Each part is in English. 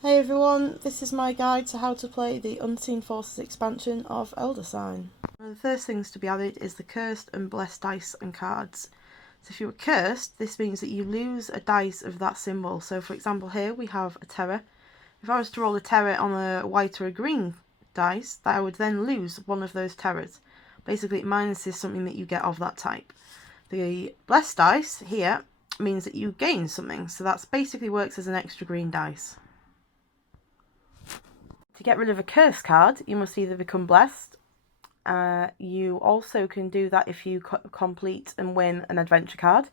Hey everyone, this is my guide to how to play the Unseen Forces expansion of Elder Sign. One of the first things to be added is the cursed and blessed dice and cards. So if you were cursed, this means that you lose a dice of that symbol. So for example here we have a terror. If I was to roll a terror on a white or a green dice, that I would then lose one of those terrors. Basically it minuses something that you get of that type. The blessed dice here means that you gain something, so that basically works as an extra green dice. To get rid of a curse card, you must either become blessed. You also can do that if you complete and win an adventure card.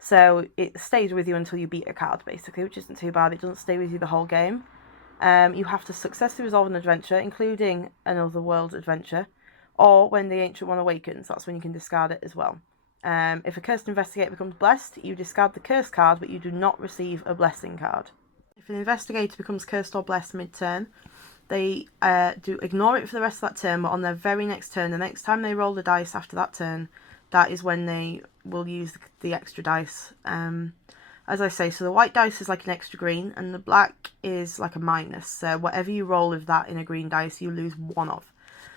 So it stays with you until you beat a card, basically, which isn't too bad. It doesn't stay with you the whole game. You have to successfully resolve an adventure, including another world adventure, or when the Ancient One awakens. That's when you can discard it as well. If a cursed investigator becomes blessed, you discard the curse card, but you do not receive a blessing card. If an investigator becomes cursed or blessed mid-turn, they do ignore it for the rest of that turn, but on their very next turn, the next time they roll the dice after that turn, that is when they will use the extra dice. As I say, so the white dice is like an extra green, and the black is like a minus. So whatever you roll of that in a green dice, you lose one of.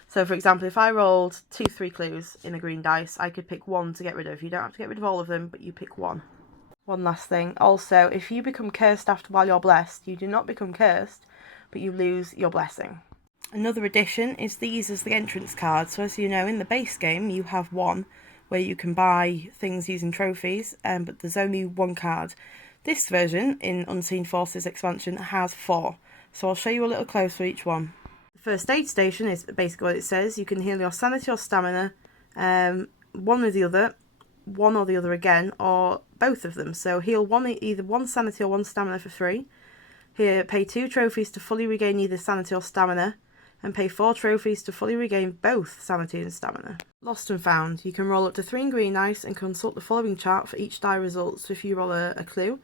So for example, if I rolled 2 3 clues in a green dice, I could pick one to get rid of. You don't have to get rid of all of them, but you pick one. One last thing. Also, if you become cursed after while you're blessed, you do not become cursed, but you lose your blessing. Another addition is these as the entrance cards. So as you know, in the base game you have one where you can buy things using trophies, but there's only one card. This version in Unseen Forces expansion has 4, so I'll show you a little close for each one. The first aid station is basically what it says. You can heal your sanity or stamina, one or the other again, or both of them. So heal either one sanity or one stamina for free. Here, pay 2 trophies to fully regain either sanity or stamina, and pay 4 trophies to fully regain both sanity and stamina. Lost and found. You can roll up to 3 green dice and consult the following chart for each die result. So if you roll a clue,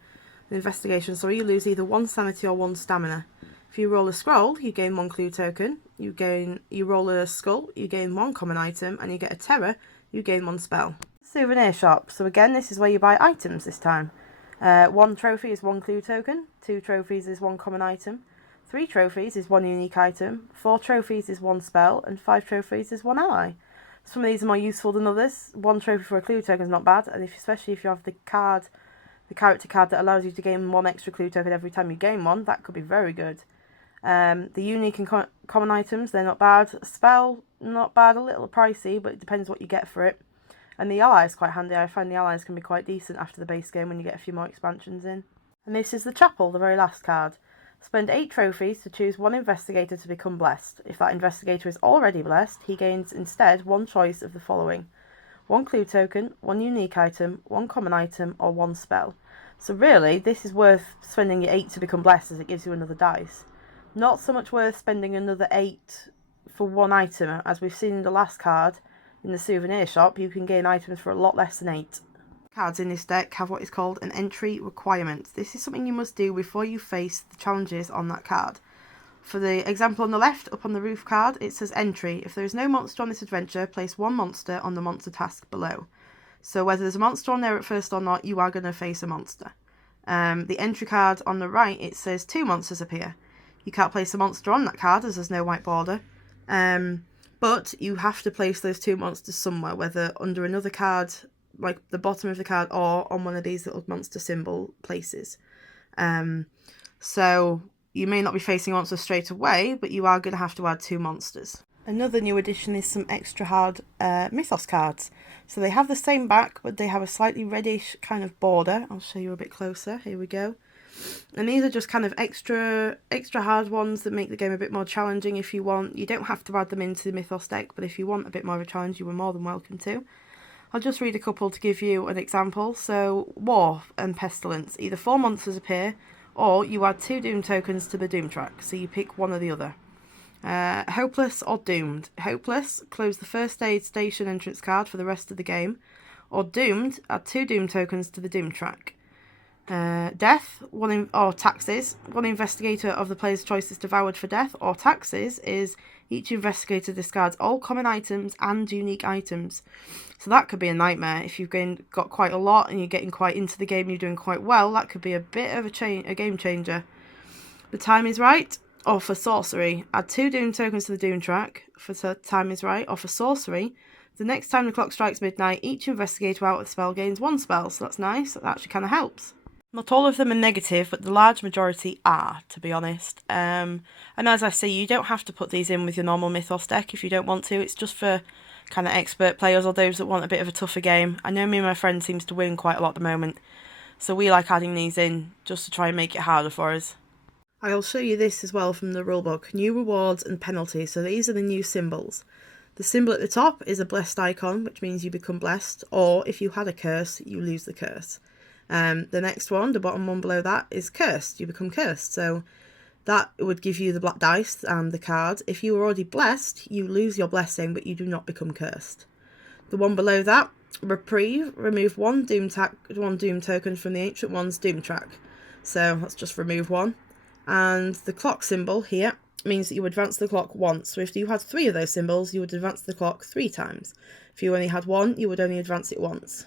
an investigation, you lose either 1 sanity or 1 stamina. If you roll a scroll, you gain 1 clue token. You roll a skull, you gain 1 common item, and you get a terror, you gain 1 spell. Souvenir shop. So again, this is where you buy items this time. 1 trophy is 1 clue token, 2 trophies is 1 common item, 3 trophies is 1 unique item, 4 trophies is 1 spell, and 5 trophies is 1 ally. Some of these are more useful than others. 1 trophy for a clue token is not bad, and especially if you have the character card that allows you to gain 1 extra clue token every time you gain one, that could be very good. The unique and common items, they're not bad. Spell, not bad, a little pricey, but it depends what you get for it. And the allies quite handy. I find the allies can be quite decent after the base game when you get a few more expansions in. And this is the chapel, the very last card. Spend 8 trophies to choose 1 investigator to become blessed. If that investigator is already blessed, he gains instead 1 choice of the following: 1 clue token, 1 unique item, 1 common item, or 1 spell. So really, this is worth spending your 8 to become blessed, as it gives you another dice. Not so much worth spending another 8 for 1 item, as we've seen in the last card. In the souvenir shop, you can gain items for a lot less than 8. Cards in this deck have what is called an entry requirement. This is something you must do before you face the challenges on that card. For the example on the left, up on the roof card, it says entry. If there is no monster on this adventure, place 1 monster on the monster task below. So whether there's a monster on there at first or not, you are going to face a monster. The entry card on the right, it says 2 monsters appear. You can't place a monster on that card as there's no white border. But you have to place those 2 monsters somewhere, whether under another card, like the bottom of the card, or on one of these little monster symbol places. So you may not be facing monsters straight away, but you are going to have to add 2 monsters. Another new addition is some extra hard Mythos cards. So they have the same back, but they have a slightly reddish kind of border. I'll show you a bit closer. Here we go. And these are just kind of extra hard ones that make the game a bit more challenging if you want. You don't have to add them into the Mythos deck, but if you want a bit more of a challenge, you are more than welcome to. I'll just read a couple to give you an example. So, War and Pestilence. Either 4 monsters appear, or you add 2 Doom tokens to the Doom track, so you pick one or the other. Hopeless or Doomed. Hopeless, close the first aid station entrance card for the rest of the game. Or Doomed, add 2 Doom tokens to the Doom track. Death, or taxes. 1 investigator of the player's choice is devoured for death, or taxes is each investigator discards all common items and unique items. So that could be a nightmare. If you've got quite a lot and you're getting quite into the game and you're doing quite well, that could be a bit of a game changer. The time is right, or for sorcery, add 2 doom tokens to the doom track. For time is right, or for sorcery, the next time the clock strikes midnight, each investigator out of the spell gains 1 spell. So that's nice. That actually kind of helps. Not all of them are negative, but the large majority are, to be honest. And as I say, you don't have to put these in with your normal Mythos deck if you don't want to. It's just for kind of expert players or those that want a bit of a tougher game. I know me and my friend seems to win quite a lot at the moment, so we like adding these in just to try and make it harder for us. I'll show you this as well from the rulebook. New rewards and penalties. So these are the new symbols. The symbol at the top is a blessed icon, which means you become blessed, or if you had a curse, you lose the curse. The next one, the bottom one below that, is cursed. You become cursed. So that would give you the black dice and the card. If you were already blessed, you lose your blessing, but you do not become cursed. The one below that, reprieve, remove one doom token from the Ancient One's doom track. So let's just remove one. And the clock symbol here means that you advance the clock once. So if you had 3 of those symbols, you would advance the clock 3 times. If you only had 1, you would only advance it once.